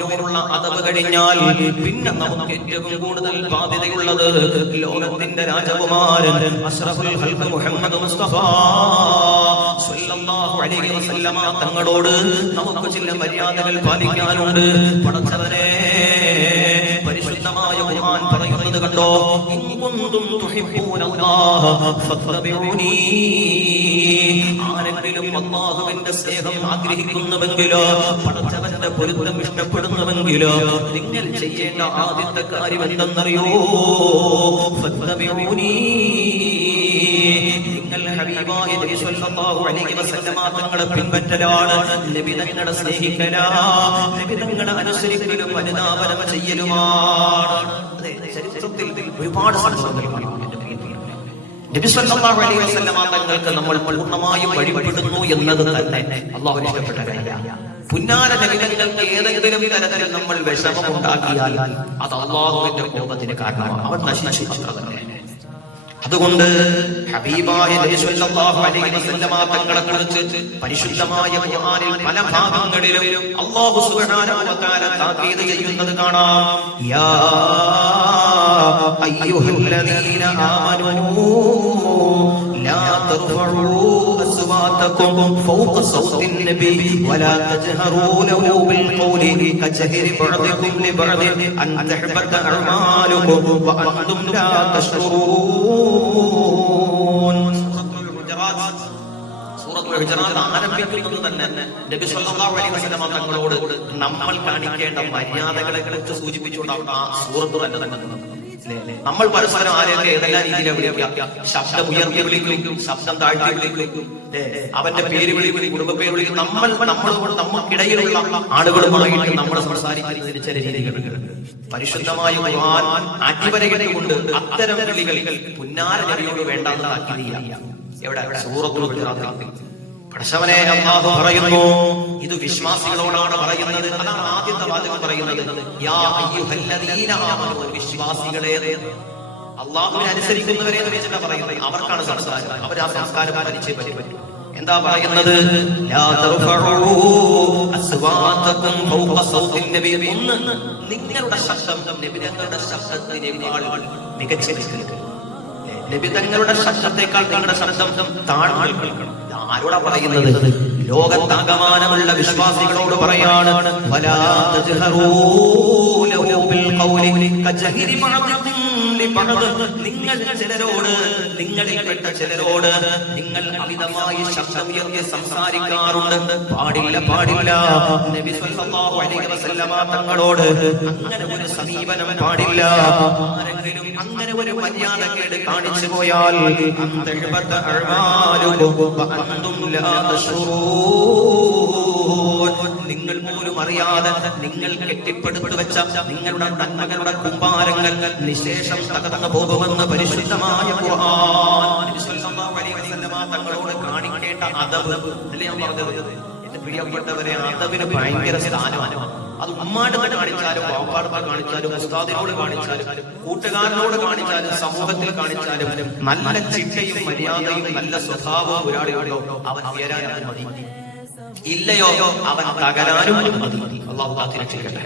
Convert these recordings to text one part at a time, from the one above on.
അള്ളാഹുവിനോടുള്ള അദബ് കഴിഞ്ഞാൽ പിന്നെ നമുക്ക് ഏറ്റവും കൂടുതൽ ബാധ്യതയുള്ളത് ലോകത്തിന്റെ രാജകുമാരൻ അഷ്റഫുൽ ഖൽഖ് മുഹമ്മദ് മുസ്തഫ സ്വല്ലല്ലാഹു അലൈഹി വസല്ലമ തങ്ങളോട് നമുക്ക് ചില മര്യാദകൾ പാലിക്കാനുണ്ട്. പടച്ചവനെ, പരിശുദ്ധമായ ഖുർആൻ പറയുന്നത് കണ്ടോ, ഇൻ കുന്തും തുഹിബ്ബൂനല്ലാഹ ഫത്തബിഊനി. ആരെങ്കിലും അല്ലാഹുവിന്റെ സ്നേഹം ആഗ്രഹിക്കുന്നുവെങ്കിലോ പടച്ചവന്റെ പൊരുത്തം ഇഷ്ടപ്പെടുന്നുവെങ്കിലോ നിങ്ങൾ ചെയ്യേണ്ട ആദ്യത്തെ കാര്യം എന്തെന്നറിയോ? ഫത്തബിഊനി. നിങ്ങൾ ഹബീബായ നബി സ്വല്ലല്ലാഹു അലൈഹി വസല്ലമ തങ്ങളെ പിൻപറ്റലാണ്, നബി തങ്ങളെ സ്നേഹിക്കലാണ്, നബി തങ്ങളെ അനുസരിക്കലും അനുധാവനം ചെയ്യലുമാണ്. ചരിത്രത്തിൽ ഒരുപാട് സംഭവങ്ങൾ നബി സല്ലല്ലാഹു അലൈഹി വസല്ലമ തങ്ങൾക്ക് നമ്മൾ പൂർണ്ണമായും വഴിപ്പെടുന്നു എന്നത് തന്നെ അല്ലാഹുവിന് ഇഷ്ടപ്പെട്ട കാര്യമാണ്. പുന്നാര നബിതങ്ങൾക്ക് ഏതെങ്കിലും തരത്തിൽ നമ്മൾ വിഷമമുണ്ടാക്കിയാൽ അത് അല്ലാഹുവിന്റെ കോപത്തിന് കാരണമാണ്. അവൻ നശിച്ചു. അതുകൊണ്ട് ഹബീബായ നബി സല്ലല്ലാഹു അലൈഹി വസല്ലമ തങ്ങളെ കുറിച്ച് പരിശുദ്ധമായ ഖുർആനിൽ പല ഭാഗങ്ങളിലും അല്ലാഹു സുബ്ഹാനഹു വ തആല താക്കീത് ചെയ്യുന്നത് കാണാം. യാ അയ്യുഹല്ലദീന ആമനൂ ലാ തർഫഉ അസ്വാതകും ഫൗക സൗതിൻ നബി വലാ തജ്ഹറൂ ലഹു ബിൽ ഖൗലി കജഹരി ബഅദികും ലിബഅദിൻ അൻ തഹബത അഅമാലുകും വ അൻതും ലാ തശ്ഉറൂൻ. സൂറത്തുൽ ഹുജറാത്ത് ആരംഭിക്കുന്നത് തന്നെ നബി സല്ലല്ലാഹു അലൈഹി വസല്ലം തങ്ങളോട് നമ്മൾ കാണിക്കേണ്ട മര്യാദകളെ കുറിച്ച് സൂചിപ്പിച്ചുകൊണ്ടാണ് ആ സൂറത്ത് തന്നെ. നമ്മൾ പരസ്പരം ആരെയൊക്കെ ഏതെല്ലാം രീതിയിലാണ് വിളിക്കുക? ശബ്ദം ഉയർത്തി വിളിക്കും, ശബ്ദം താഴ്ത്തി വിളിക്കും, അവന്റെ പേര് വിളിക്കും, കുടുംബ പേര് വിളിക്കും. നമുക്കിടയിലുള്ള ആളുകളുമായിട്ട് നമ്മൾ സംസാരിക്കുന്നതിന് ചില രീതികളുണ്ട്. പരിശുദ്ധമായ ഖുർആൻ അടിവരയിട്ടുകൊണ്ട് അത്തരം വിളികൾ പുന്നാര നബിയോട് വേണ്ടാന്ന് താക്കീതില്ല. എവിടെ? സൂറത്തുൽ ഹുജറാത്തിൽ. പടച്ചവനെ, അല്ലാഹു പറയുന്നു, ഇത് വിശ്വാസികളോടാണ് പറയുന്നത്. അതാണ് ആദ്യത്തെ വാചകം പറയുന്നത്. യാ അയ്യുഹല്ലദീന ആമനൂ, വിശ്വാസികളെ. അല്ലാഹുവിനെ അനുസരിക്കുന്നവരെ എന്ന് വെച്ചിട്ടാണ് പറയുന്നത്. അവർക്കാണ് സംസ്കാരം. അവർ ആ സംസ്കാരം പാലിച്ചേ പറ്റും. എന്താ പറയുന്നത്? ലാ തർഫഉ അസ്വാതകും ഫൗക സൗതിൻ നബി. ഒന്ന്, നിങ്ങളുടെ ശബ്ദം നബിതങ്ങളുടെ ശബ്ദത്തിനേക്കാൾ മികച്ചിരിക്കണം. നബിതങ്ങളുടെ ശബ്ദത്തെക്കാൾ നിങ്ങളുടെ ശബ്ദം താഴ്ന്നു കേൾക്കണം. ആരോടാ പറയുന്നത്? ലോകത്താകമാനമുള്ള വിശ്വാസികളോട് പറയാണ്. വലാ തജ്ഹറൂ ലഹു ബിൽ ഖൗലി കജഹരി ബഅദികും ലിബഅദ്. നിങ്ങൾ ചിലരോട്, നിങ്ങളിൽപ്പെട്ട ചിലരോട് നിങ്ങൾ അമിതമായി ശബ്ദമുയർത്തി സംസാരിക്കാറുണ്ട്. പാടില്ല, പാടില്ല. നബി സല്ലല്ലാഹു അലൈഹി വസല്ലമ തങ്ങളോട് അങ്ങനെ ഒരു സമീപനം പാടില്ല. ആരെങ്കിലും അങ്ങനെ ഒരു മര്യാദക്കേട് കാണിച്ചു പോയാൽ അന്തഹബത അഅമാലുകും വ അൻതും ലാ തശ്ഉറൂൻ. നിങ്ങൾ പോലും അറിയാതെ നിങ്ങൾ കെട്ടിപ്പടുത്തു വെച്ച നിങ്ങളുടെ നന്മകളുടെ കുമ്പാരങ്ങൾ നിശേഷം തകർന്നു പോകുമെന്ന് പരിശുദ്ധമായ ഖുർആൻ. നബി സല്ലല്ലാഹു അലൈഹി വസല്ലമ തങ്ങളോട് കാണിക്കേണ്ട അദബ് അല്ലേ ഞാൻ പറഞ്ഞത്? എന്റെ പ്രിയപ്പെട്ടവരെ, അദബിന് ഭയങ്കര സ്ഥാനമാണ്. അത് ഉമ്മാടുത്ത് കാണിച്ചാലും, വാപ്പാടുത്ത് കാണിച്ചാലും, ഉസ്താദിനോട് കാണിച്ചാലും, കൂട്ടുകാരനോട് കാണിച്ചാലും, സമൂഹത്തിൽ കാണിച്ചാലും നല്ല ചിട്ടയും മര്യാദയും നല്ല സ്വഭാവവും ഒരാളുണ്ടോ അവൻ ഉയരാനും മതി. ഇല്ലയോ അവൻ തകരാനും മതി. അല്ലാഹു കാത്തിരക്ഷിക്കട്ടെ.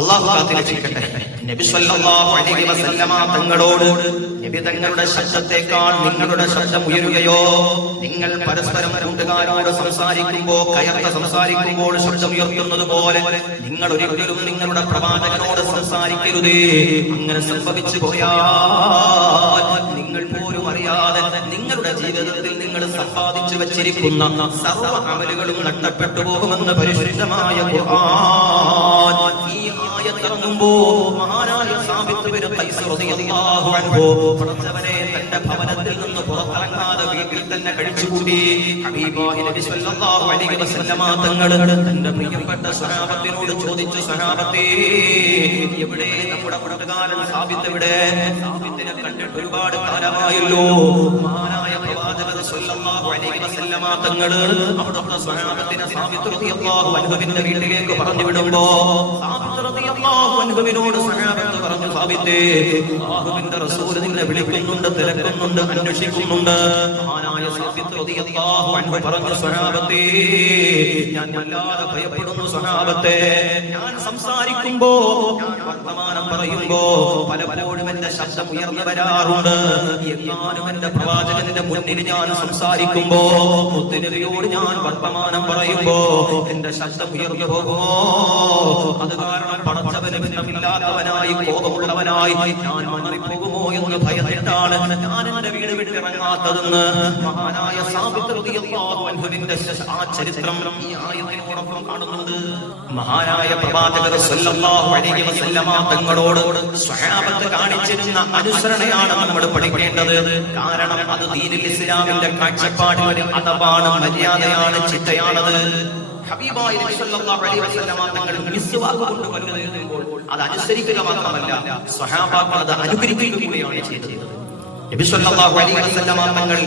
അല്ലാഹു കാത്തിരക്ഷിക്കട്ടെ. നബി സല്ലല്ലാഹു അലൈഹി വസല്ലമ തങ്ങളോട് നബി തങ്ങളുടെ ശബ്ദത്തെക്കാൾ നിങ്ങളുടെ ശബ്ദം ഉയരുകയോ, നിങ്ങൾ പരസ്പരം കൂട്ടുകാരോട് സംസാരിക്കുമ്പോൾ, കയർത്ത് സംസാരിക്കുമ്പോൾ ശബ്ദം ഉയർത്തുന്നത് പോലെ നിങ്ങൾ ഒരിക്കലും നിങ്ങളുടെ പ്രവാചകനോട് സംസാരിക്കരുതേ. അങ്ങനെ സംഭവിച്ചു പോയാൽ നിങ്ങൾ പോലും അറിയാതെ നിങ്ങളുടെ ജീവിതത്തിൽ നിങ്ങൾ സമ്പാദിച്ചു വെച്ചിരിക്കുന്ന സർവ്വ അമലുകളും നഷ്ടപ്പെട്ടു പോകുമെന്ന് പരിശുദ്ധമായ ഖുർആൻ. ഈ ആയത്തിറങ്ങുമ്പോൾ മഹാനായ സാബിത്ത് ബിൻ ഖൈസ് റളിയല്ലാഹു അൻഹു പടച്ചവനെ തന്റെ ഭവനത്തിൽ നിന്ന് പുറത്തിറങ്ങാതെ വീട്ടിൽ തന്നെ കഴിച്ചുകൂട്ടി. ഹബീബായ നബി സല്ലല്ലാഹു അലൈഹി വസല്ലമ തങ്ങൾ തന്റെ പ്രിയപ്പെട്ട സ്വഹാബത്തിനോട് ചോദിച്ചു, സ്വഹാബത്തേ, എവിടെ നമ്മുടെ കൂട്ടുകാരൻ സാബിത്ത്? എവിടെ? സാബിത്തിനെ കണ്ടിട്ട് ഒരുപാട് കാലമായല്ലോ. മഹാനായ പ്രവാചകൻ സ്വല്ലല്ലാഹു അലൈഹി വസല്ലമ തങ്ങൾ അവിടുത്തെ സ്വഹാബത്തിനെ സാബിത്ത് റളിയല്ലാഹു അൻഹുവിന്റെ വീട്ടിലേക്ക് പറഞ്ഞു വിടുമ്പോ സാബിത്ത് റളിയല്ലാഹു അൻഹുവിനോട് സ്വഹാബത്ത് പറഞ്ഞു, സാബിത്തേ, അല്ലാഹുവിന്റെ റസൂൽ നിന്നെ വിളിക്കുന്നുണ്ട്, തിരക്കുന്നുണ്ട്, അന്വേഷിക്കുന്നുണ്ട്. മഹാനായ സാബിത്ത് റളിയല്ലാഹു അൻഹു പറഞ്ഞു, സ്വഹാബത്തേ, ഞാൻ വല്ലാതെ ഭയപ്പെടുന്നു സ്വഹാബത്തേ. ഞാൻ സംസാരിക്കുമ്പോ, ഞാൻ വർത്തമാനം പറയുമ്പോ പലപ്പോഴും എന്റെ ശബ്ദം ഉയർന്നു വരാറുണ്ട്. എന്നാലും എന്റെ പ്രവാചകന്റെ മുന്നിൽ ഞാൻ സംസാരിക്കുമ്പോ, മുത്തുനബിയോട് ഞാൻ വർത്തമാനം പറയുമ്പോ എന്റെ ശബ്ദം ഉയർന്നു പോകുമോ? അത് കാരണം പടച്ചവന് ബന്ധമില്ലാത്തവനായി, കോപമുള്ളവനായി ഞാൻ മാറിപ്പോകുമോ എന്ന് ഭയന്നിട്ടാണ് ഞാൻ എന്റെ വീട് വിട്ടിറങ്ങാത്തതെന്ന് മഹാനായ സാബിത്ത് റളിയല്ലാഹു അൻഹുവിന്റെ ആ ചരിത്രം ഈ ആയത്തിനോടൊപ്പം കാണുന്നുണ്ട്. മഹാനായ പ്രവാചകർ സ്വല്ലല്ലാഹു അലൈഹി വസല്ലമ തങ്ങളോട് സ്വഹാബത്ത് കാണിച്ചിരുന്ന അനുസരണയാണ് നമ്മൾ പഠിക്കേണ്ടത്. കാരണം അത് ദീനുൽ ഇസ്ലാമിന്റെ കാഴ്ചപ്പാടിൽ ഒരു അദബാണ്, മര്യാദയാണ്, ചിട്ടയാണത്. ഹബീബായ നബി സല്ലല്ലാഹു അലൈഹി വസല്ലമ തങ്ങൾ മിസ്വാക്ക് കൊണ്ട് വരുമ്പോൾ അത് അനുസരിക്കുക മാത്രമല്ല, സ്വഹാബാക്കൾ അത് അനുകരിക്കുക കൂടിയാണ് ചെയ്തത്. നബി സല്ലല്ലാഹു അലൈഹി വസല്ലമ തങ്ങൾ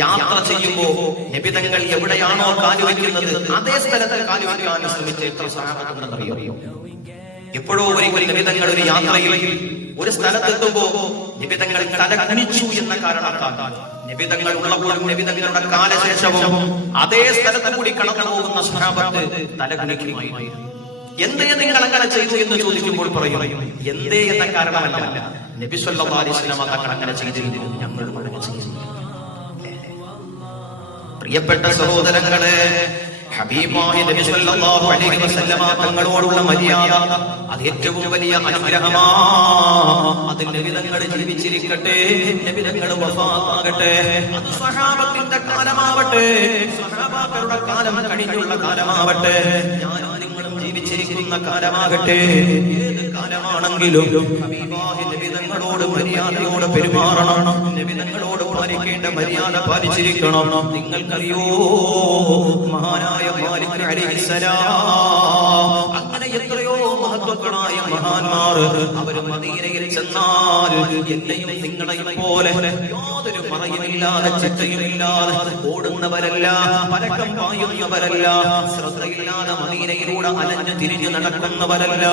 യാത്ര ചെയ്യുമ്പോൾ നബി തങ്ങൾ എവിടെയാണോ കാലുവെക്കുന്നത് അതേ സ്ഥലത്ത് കാലുവെക്കാൻ ശ്രമിച്ച എത്ര സ്വഹാബത്തുണ്ടെന്നറിയോ? എപ്പോഴോ ഒരിക്കൽ നബി തങ്ങൾ ഒരു യാത്രയിൽ ഒരു സ്ഥലത്തെത്തുമ്പോ നബി തങ്ങൾ തല കുനിച്ചു എന്ന കാരണത്താൽ നബി തങ്ങൾ ഉള്ളപ്പോഴും നബി തങ്ങളുടെ കാലശേഷവും അതേ സ്ഥലത്ത് കൂടി കടന്നു പോകുന്ന സ്വഹാബത്ത് തല കുനിക്കുമായിരുന്നു. എന്തേ നിങ്ങൾ അങ്ങനെ ചെയ്തു എന്ന് ചോദിക്കുമ്പോൾ പറയും, എന്തേ എന്ന കാരണമല്ല, നബി സല്ലല്ലാഹു അലൈഹി വസല്ലം തങ്ങൾ അങ്ങനെ ചെയ്തിരുന്നു, ഞങ്ങളും അങ്ങനെ ചെയ്തിരുന്നു. പ്രിയപ്പെട്ട സഹോദരങ്ങളെ, ഹബീബായ നബി സല്ലല്ലാഹു അലൈഹി വസല്ലം തങ്ങളോടുള്ള മര്യാദ അത് ഏറ്റവും വലിയ അനുഗ്രഹമാണ്. അത് നബി തങ്ങൾ ജീവിച്ചിരിക്കട്ടെ, നബി തങ്ങൾ വഫാത്താകട്ടെ, അത് സ്വഹാബത്തിന്റെ കാലമാവട്ടെ, സ്വഹാബാക്കളുടെ കാലം കഴിഞ്ഞുള്ള കാലമാവട്ടെ, ഞാൻ നിങ്ങളും ജീവിച്ചിരിക്കുന്ന കാലമാകട്ടെ, ഏത് കാലമാണെങ്കിലും ഹബീബായ നബി തങ്ങളോട് മര്യാദയോടെ പെരുമാറണം. നബി തങ്ങളോട് പാലിക്കേണ്ട മര്യാദ പാലിച്ചിരിക്കണം. നിങ്ങൾക്കറിയോ, മഹാനായ മാലിക് അലൈഹിസ്സലാം അങ്ങനെ എത്രയോ മഹത്വക്കളായ മഹാന്മാർ അവര് മദീനയിൽ ചെന്നാൽ എന്നെയും നിങ്ങളെയും പോലെ യാതൊരു മറയുമില്ലാതെ ചിട്ടയുമില്ലാതെ ഓടുന്നവരല്ല, പരക്കം പായുന്നവരല്ല, ശ്രദ്ധയില്ലാതെ മദീനയിലൂടെ അലഞ്ഞു തിരിഞ്ഞു നടക്കുന്നവരല്ല.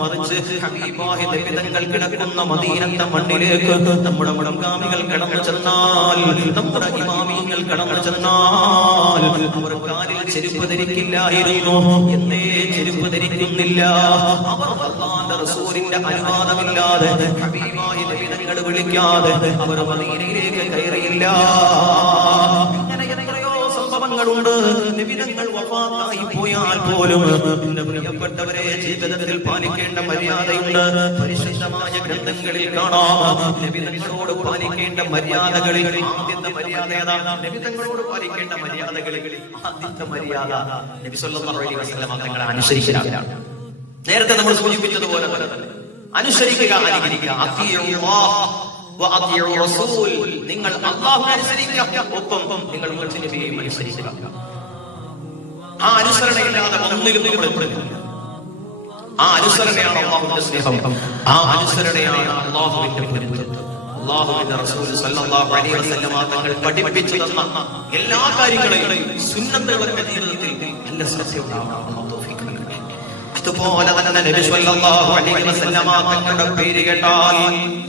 മറിച്ച് ഹബീബായ നബി തങ്ങൾ കിടക്കുന്ന മദീനത്തെ മണ്ണിലേക്ക് നമ്മുടെ മുൻഗാമികൾ കടന്നു ചെന്നാൽ, നമ്മുടെ ഇമാമിയങ്ങൾ കടന്നു ചെന്നാൽ അവർ കാലിൽ ചെരുപ്പ് ധരിക്കില്ലായിരുന്നു. എന്നേ ചെരുപ്പ് ധരിക്കുന്നില്ല. അവർ അല്ലാഹുവിന്റെ റസൂലിന്റെ അനുവാദമില്ലാതെ, ഹബീബായ നബി തങ്ങൾ വിളിക്കാതെ അവർ മദീനയിലേക്ക് കയറിയില്ല. ഇങ്ങനെ എത്രയോ സംഭവങ്ങളുണ്ട്. നബി തങ്ങൾ വഫാത്തായി പോയാൽ പോലും എന്റെ പ്രിയപ്പെട്ടവരെ, ജീവിതത്തിൽ പാലിക്കേണ്ട മര്യാദയുണ്ട്. പരിശുദ്ധമായ ഗ്രന്ഥങ്ങളിൽ കാണാം നബി തങ്ങളോട് പാലിക്കേണ്ട മര്യാദകളിൽ ആദ്യത്തെ മര്യാദ ഏതാണ്? നബി തങ്ങളോട് പാലിക്കേണ്ട മര്യാദകളിൽ ആദ്യത്തെ മര്യാദ നബി സല്ലല്ലാഹു അലൈഹി വസല്ലം തങ്ങളെ അനുസരിക്കലാണ്. നേരത്തെ നമ്മൾ സൂചിപ്പിച്ചതുപോലെ അനുസരിക്കുക, അനുകരിക്കുക. നിങ്ങൾ അല്ലാഹുവിനെ അനുസരിക്കുക, ഒപ്പം നിങ്ങൾ നബിയെയും അനുസരിക്കുക. ആ അനുസരണയില്ലാതെ ഒന്നിലും നിങ്ങൾ എത്തില്ല. ആ അനുസരണയാണ് അല്ലാഹുവിന്റെ സ്നേഹം, ആ അനുസരണയാണ് അല്ലാഹുവിന്റെ പൊരുത്തം. അല്ലാഹുവിന്റെ റസൂൽ സല്ലല്ലാഹു അലൈഹി വസല്ലം തങ്ങൾ പഠിപ്പിച്ചു തന്ന എല്ലാ കാര്യങ്ങളെയും സുന്നത്തുകളൊക്കെ ജീവിതത്തിൽ നല്ല ശ്രദ്ധയുണ്ടാവണം. അതുപോലെ തന്നെ നബി സല്ലല്ലാഹു അലൈഹി വസല്ലം തങ്ങളുടെ പേര് കേട്ടാൽ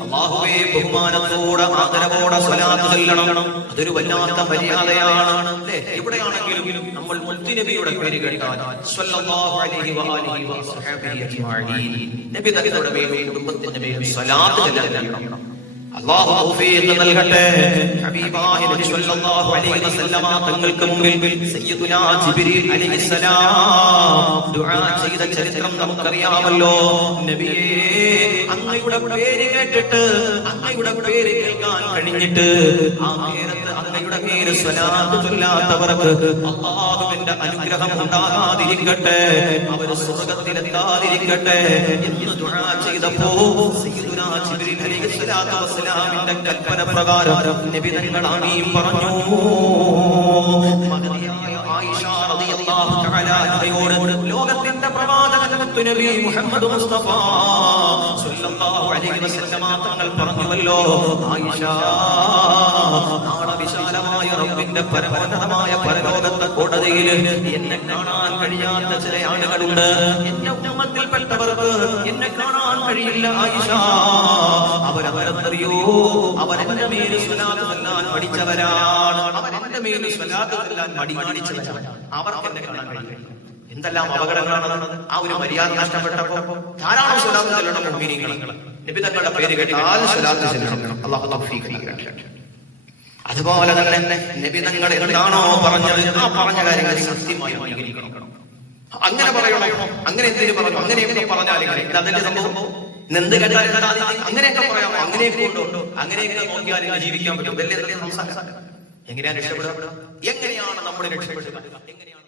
അല്ലാഹുവേ ബഹുമാനത്തോടെ ആദരവോടെ സ്വലാത്ത് ചൊല്ലണം. അതൊരു വല്ലാത്ത മര്യാദയാണ്. എവിടെയാണെങ്കിലും നമ്മൾ മുത്തുനബിയുടെ പേര് കേട്ടാൽ സല്ലല്ലാഹു അലൈഹി വആലിഹി വസഹബിഹി അജ്മഈൻ നബി തങ്ങളുടെ പേരിൽ കുടുംബത്തിന്റെ പേരിൽ സ്വലാത്ത് ചൊല്ലണം. അല്ലാഹു തൗഫീഖ് നൽകട്ടെ. ഹബീബായ നബി സല്ലല്ലാഹു അലൈഹി വസല്ലം തങ്ങൾക്ക് മുമ്പിൽ സയ്യിദുനാ ജിബ്രീൽ അലൈഹിസ്സലാം ദുആ ചെയ്ത ചരിത്രം നമുക്കറിയാമല്ലോ. നബിയേ, അങ്ങയുടെ പേര് കേട്ടിട്ട്, അങ്ങയുടെ പേര് കേൾക്കാൻ കഴിഞ്ഞിട്ട് ആ നേരത്ത് അങ്ങയുടെ പേര് സ്വലാത്ത് ചൊല്ലാത്തവർക്ക് അല്ലാഹുവിന്റെ അനുഗ്രഹം ഉണ്ടാകാതിരിക്കട്ടെ, അവർ സ്വർഗ്ഗത്തിലെത്താതിരിക്കട്ടെ എന്ന് ദുആ ചെയ്തപ്പോ സയ്യിദുനാ ജിബ്രീൽ അലൈഹിസ്സലാത്തു വസ്സലാമിന്റെ കൽപ്പന പ്രകാരം നബി തങ്ങൾ ആമീൻ പറഞ്ഞു. മഹദിയായ ആയിഷ റളിയല്ലാഹു തആല അൻഹയോട് ലോകത്തിന്റെ പ്രവാചകൻ മുത്തുനബി മുഹമ്മദ് മുസ്തഫ സ്വല്ലല്ലാഹു അലൈഹി വസല്ലമ തങ്ങൾ പറഞ്ഞുവല്ലോ, ആയിഷ, നാളെ വിശാലമായ റബ്ബിന്റെ പരമോന്നതമായ പരലോകത്തെ കോടതിയിൽ എന്നെ കാണാൻ കഴിയാത്ത ചില ആളുകളുണ്ട്. എന്റെ ഉമ്മത്തിൽപ്പെട്ടവർക്ക് എന്നെ കാണാൻ കഴിയില്ല ആയിഷ. അവരെന്തറിയോ, അവരെന്റെ മേല് സ്വലാത്ത് ചൊല്ലാൻ പഠിച്ചവരാണ്, അവരെന്റെ മേല് സ്വലാത്ത് ചൊല്ലാൻ മടി കാണിച്ചവരാണ്. അവർക്ക് എന്നെ കാണാൻ കഴിയില്ല. എന്തെല്ലാം അപകടങ്ങളാണ്! ആ ഒരു മര്യാദ നഷ്ടപ്പെട്ടപ്പോ ധാരാളം സ്വലാത്ത് ചൊല്ലണം മുഅ്മിനീങ്ങൾ. നബി തങ്ങളുടെ പേര് കേട്ടാൽ സ്വലാത്ത് ചൊല്ലണം. അല്ലാഹു തൗഫീഖ് നൽകട്ടെ. അതുപോലെ തന്നെ നബി തങ്ങൾ എന്താണോ പറഞ്ഞത്, ആ പറഞ്ഞ കാര്യങ്ങൾ സത്യമായി അംഗീകരിക്കണം. അങ്ങനെ പറയണോ? അങ്ങനെ എന്തിനു പറഞ്ഞു? അങ്ങനെയൊക്കെ പറഞ്ഞാൽ അതല്ലേ സംഭവം? എന്ത് കേട്ടാൽ അങ്ങനെയൊക്കെ പറയാമോ? അങ്ങനെയൊക്കെ ഉണ്ടോ? അങ്ങനെയൊക്കെ നോക്കിയാൽ ജീവിക്കാൻ പറ്റും. എങ്ങനെയാണ് രക്ഷപ്പെടുക? എങ്ങനെയാണ് നമ്മൾ രക്ഷപ്പെടുക? എങ്ങനെയാണ്